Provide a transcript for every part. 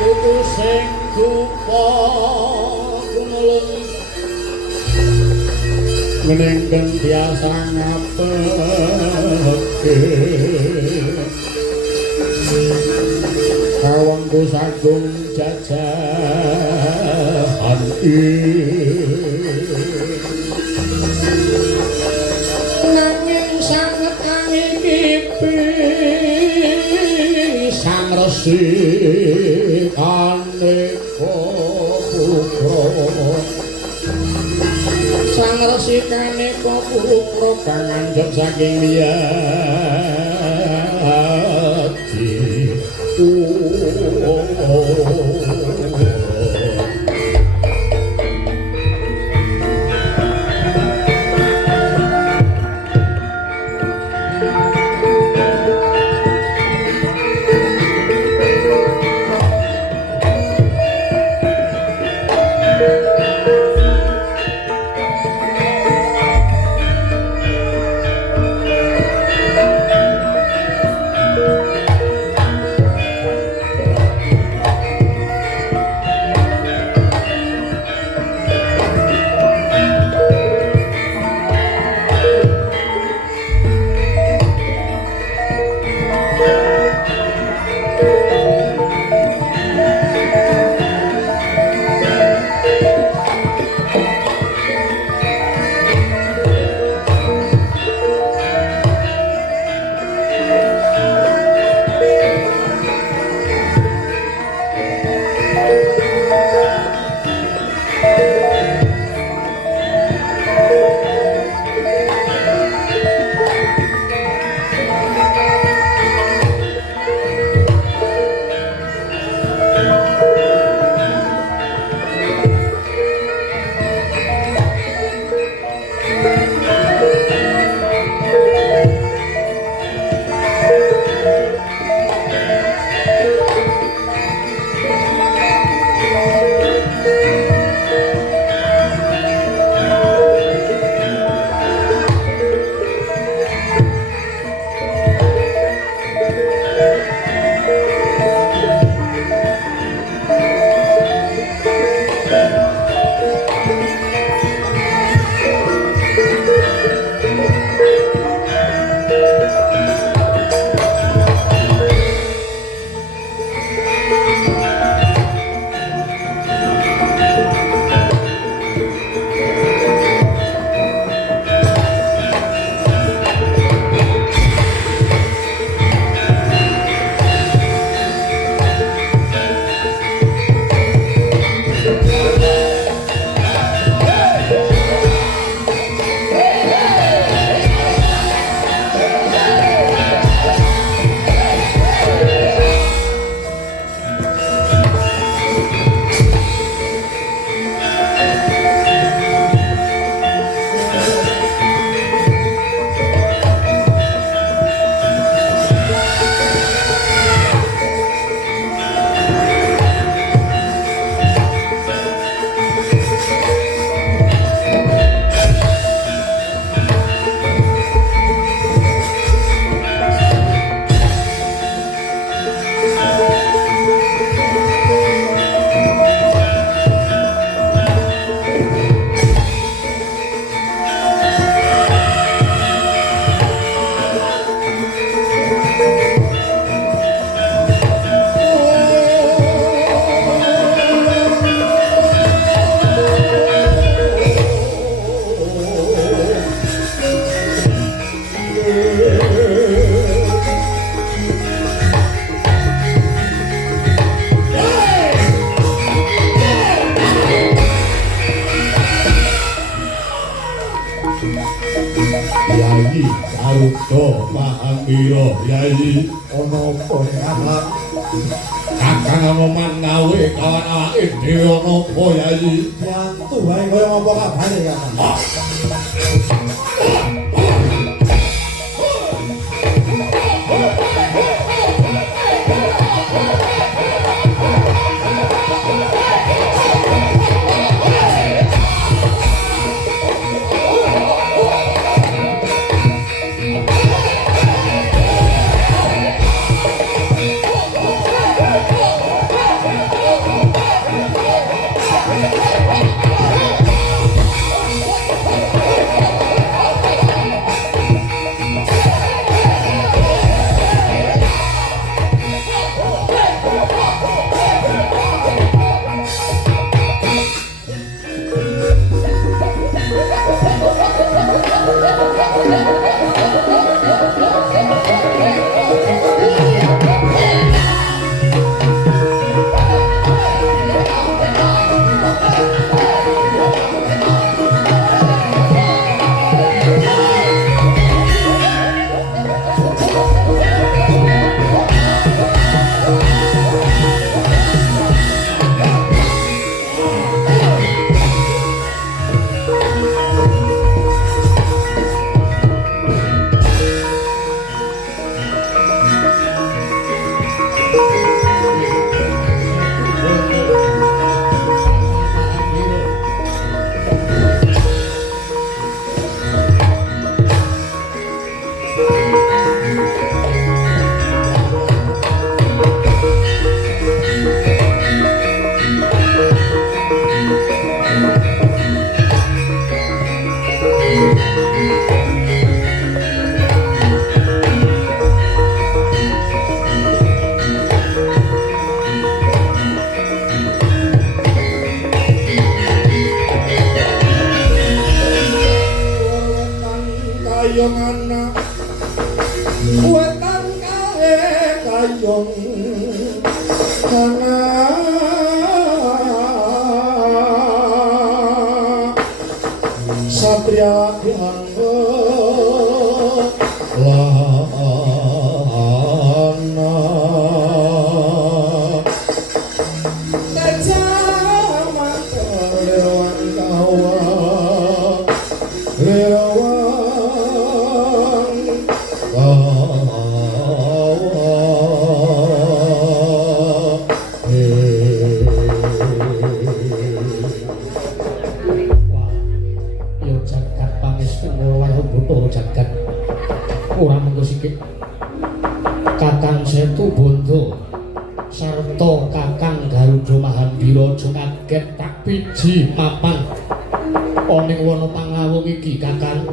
tuku sing dupa kumulung menengken biasa ngapeke kawangku sagung jajahan nanging sanget angikipi sang resi kaneka putra sang resi kaneka putra kang anjep saking wiyadi Yai Garuda Mahamira Yai ana apa anak kakang moman ngawe kawan awake dhewe ana apa Yai Yantu wae kaya apa kabare kakang Kakang Garuda Mahandira aja kaget tak piji mapan oning wana pangawung iki Kakang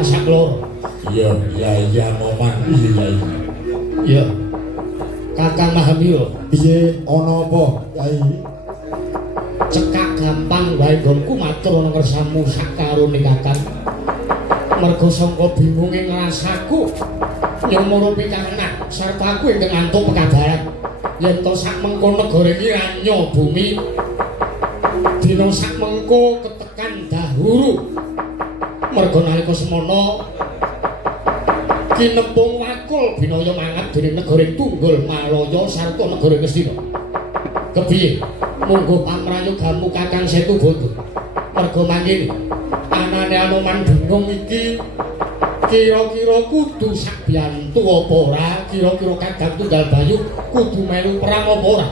Sakloro. Iya Noman iya. Iya. Kakang Mahandira. Piye ana apa, Kyai? Cekak gampang wae gonku matur ana kersamu sakarone Kakang. Merga sangka bingung ing rasaku nyumuru pikangenan sarta aku ing ngantuk pekabaran yen to sak mengko negara iki ranyo bumi dina sak mengko ketekan dahuru merga nalika semana kinepung wakul binaya mangat dening negara Tunggal Malaya sarta negara Ngastina. Kepiye? Monggo pamrayogamu Kakang Setubanda. Merga mangkene anane Anoman bingung iki kira-kira kudu sak biyantu apa ora? Kira-kira Kakang Tunggalbayu kudu melu perang apa ora?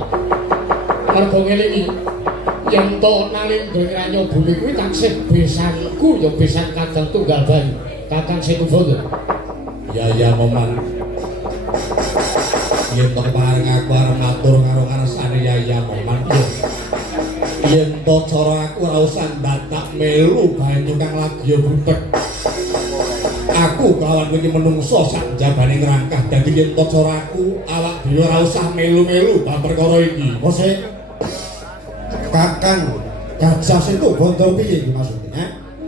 Merga ngene iki yen to nalindra ranyo bumi kuwi taksih besanku ya besan Kakang Tunggalbayu. Kakang Setubanda. Ya Noman. Yen to paring aku arep matur karo ngarsane ya Noman. Yen to cara aku ora usah ndatak melu banyu kang lagi butek. Aku kawan iki menungso sak jabane ngrangkah dadi yen to cara aku awak dhewe ora usah melu-melu bab perkara iki. Mosok Kakang Gajah Setubanda piye iki maksudnya?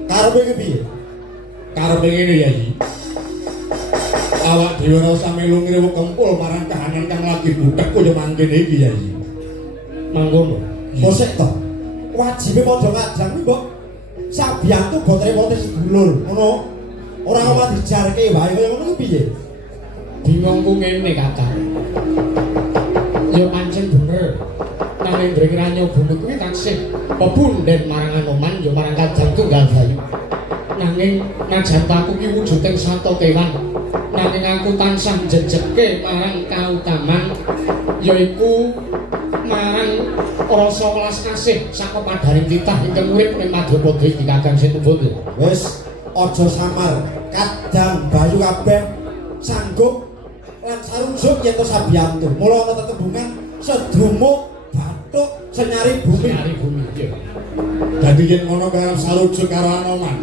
Karepe iki piye? Karepe ngene ya iki. Awak dhewe ora usah melu ngrewu kempul marang kahanan kang lagi butek kaya mangkene iki ya iki. Mangkono. Mosok to. Wajibe padha kadang iki, Mbok. Sabiyantu botre-botre sedulur, ngono. Ora apa dijarke wae kaya ngono iki piye? Bingungku ngene Kakang. Ya pancen bener. Nalindra ranyo bumi kuwi taksih pepunden marang Anoman ya marang Kakang Tunggalbayu. Nanging najan aku ki wujuding santa kewan. Nanging aku tansah njejeke marang kautaman yaiku marang rasa welas kasih sak pepadaring titah ingkang urip ning Madyapada iki Kakang Setubanda. Wis aja samar. Kadang bayu kabeh sanggup lan sarungsuk yen to sabiyantu. Mula ana tetembungan sedrumuk bathuk senyari bumi. Senyari bumi. Dadi yen ngono karo sarujuk karo Anoman.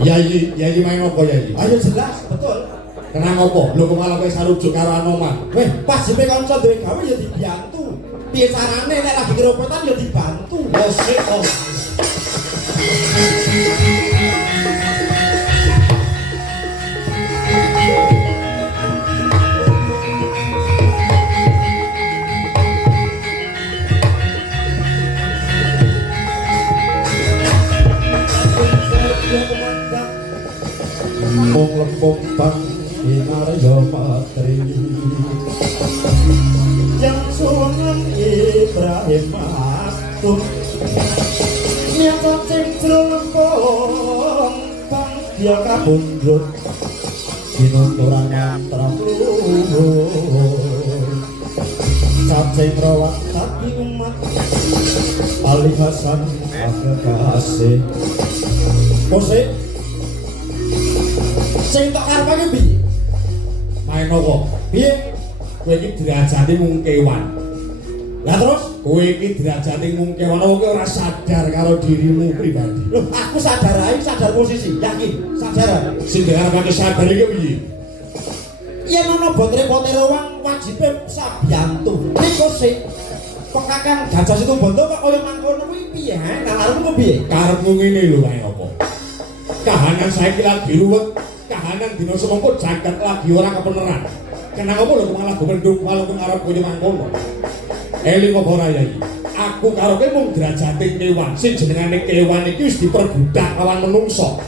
Yai main apa Yai? Ayo jelas, betul. Kenang apa? Lho kok malah kowe sarujuk karo Anoman. Weh, pas jipe kanca duwe gawe ya dibantu. Piye carane nek lagi keropotan ya dibantu. Mosik kok. Mung lempung bang inarya matri yang suweneng Ibrahim matur nyata cengcro lempung bang dia kabundut dinuturan antara luhur cacing rawat tapi umat alihasan kasih kosek sing tak karepake piye? Main apa? Piye? Kowe iki derajate mung kewan. Lah terus Kowe iki derajate mung kewan kowe ora sadar karo dirimu pribadi. lho aku sadar ae, sadar posisi, yakin, sadar. Sing diarepake sadar iki piye? Yen ana botre-botre wong wajibe sabiyantu. Niku sik kok Kakang Gajah Setubanda kok kaya mangkono kuwi piye ha? Karepmu piye? Karepmu ngene lho main apa? Kahanan saiki lagi ruwet, kahanan dina semengko jagat lagi ora kebeneran. Kenapa apa lho malah gumendung walaupun arep koyo mangkono. Eling apa ora Yai? Aku karo kowe mung derajate kewan. Sing jenengane kewan iki wis diperbudak lawan menungso.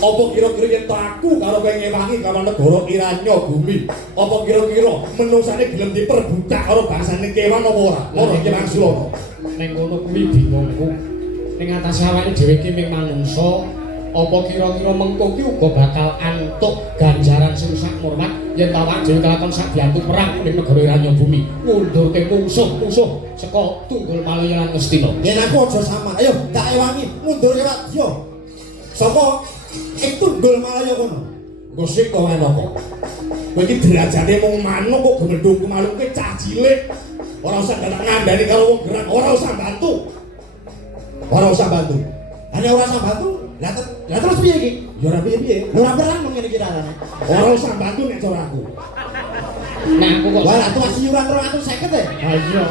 Apa kira-kira yen aku karo kowe ngewangi kawan negara Iranya bumi, apa kira-kira menungsane gelem diperbudak karo bangsane kewan apa ora? Ora iki maksud. Ning kono kuwi bingungku. Ning atas awake dhewe iki ming manungsa, apa kira-kira mengko ki uga bakal antuk ganjaran sing sak murmat yen awak dhewe kelakon sak biyantu perang ning negara Iranya bumi, ngundurke musuh-musuh saka Tunggal Malaya lan Ngastina. Yen aku aja samar, ayo tak ewangi mundur ke Wadya. Sapa ing Tunggal Malaya kono? Gosip kok ana apa? Kowe iki derajate mung manuk kok gemedung kemaluk ke cah cilik. Ora usah datang ngandani karo wong gerak, ora usah bantu. Ora usah bantu. Hanya ora usah bantu. Lah terus piye iki? Ya ora piye-piye. Ora perang ngene iki rarane. Ora usah bantu nek cara aku. Nah aku kok Wah, atuh masih yuran 250 ya? ha iya.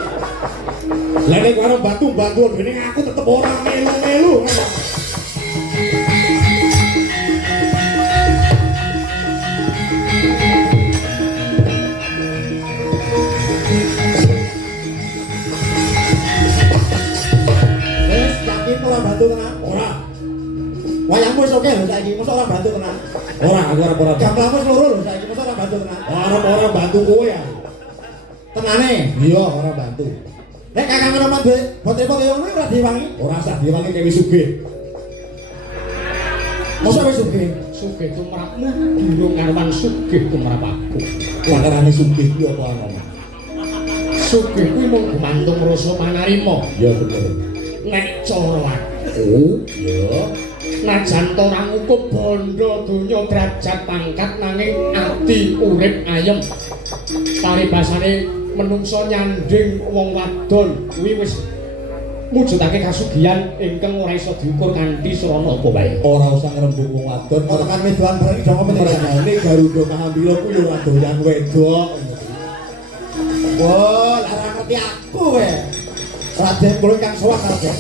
Lah nek karo bantu dene aku tetep ora melu-melu. Wes yakin ora bantu tenan? Ora. Wayangmu wis oke lho saiki, mosok ora bantu tenan. Ora, aku ora. Gampangmu wis loro lho saiki, mosok ora bantu tenan. Ora bantu kowe ya. Tenane. Iya, ora bantu. Nek kakang Roman duwe bote-bote ngono ora diwangi. Ora usah diwangi kewe sugih. Mosok wis sugih. Sugih tumrapmu durung karwan sugih tumrap aku. Lakarane sugih kuwi apa ana? Sugih kuwi mung gumantung rasa manarima. Ya bener. Nek cara aku Oh, ya. najan to ora ngukup bondo donya derajat pangkat nanging ati urip ayem. Paribasane menungso nyanding wong wadon kuwi wis mujudake kasugihan ingkang ora iso diukur kanthi srana apa wae. Ora usah ngrembug wong wadon. Kok tekan wedoan bareng dong apa Mergane Garuda Mahamila kuwi ora doyan wedok. Wah, lara ngerti aku kowe. Raden kula kang sowan Raden.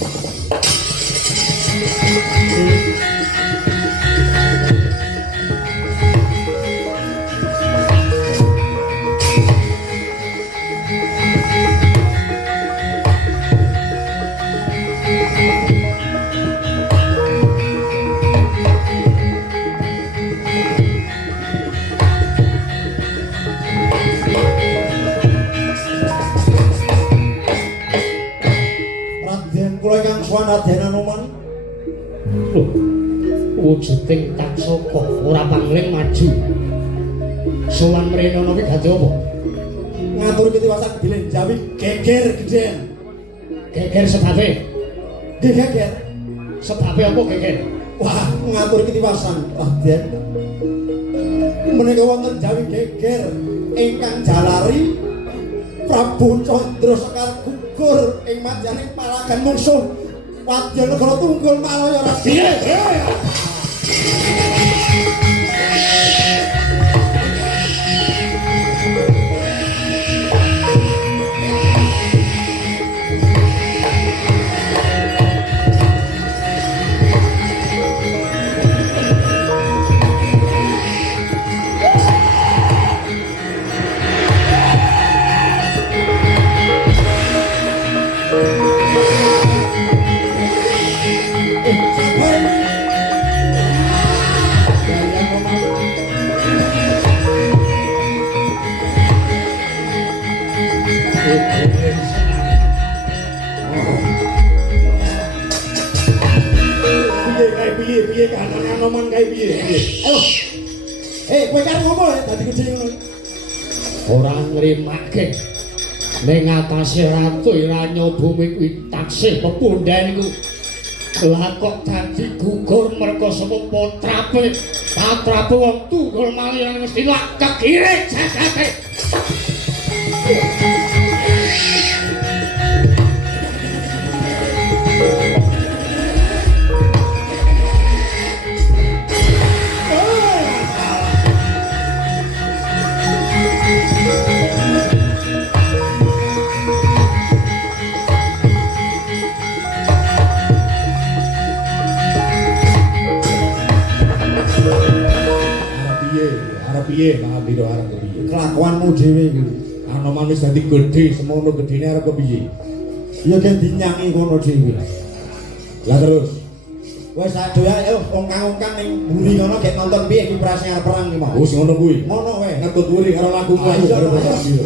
Raden kula kang sowan Raden Anoman. Wujuding taksaka ora pangling maju. Sowan mrene ana kuwi dadi apa? Ngatur kitiwasan bilih jawi geger gedhen. Geger sebabe. Nggih geger. Sebabe apa geger? Wah, ngatur kitiwasan Raden. Menika wonten jawi geger ingkang jalari Prabu Candra Sekar gugur ing manjaning palagan mungsuh Wadya Negara Tunggul Malaya Raden. Piye kahanan Anoman kae piye? Ayo. Kowe kan ngomong dadi gedhe ngono. Ora ngrimake. Ning atase ratu Iranya bumi kuwi taksih pepundhen iku. Lah kok dadi gugur merga sapa patrape. Patrape wong Tunggul Malaya mesti lak kegiring jagate. Arep piye Mahamira arep piye? Kelakuanmu dhewe iki. Anoman wis dadi gedhe, semono gedhene arep kepiye? Ya gen dinyangi ngono dhewe. Lah terus Wes sak doya ayo ongkang-ongkang ning mburi ngono gek nonton piye kiprase arep perang iki mau. wis ngono kuwi. Ngono wae. Ngetut wuri karo lagu Ayo, karo ayo. Mahamira.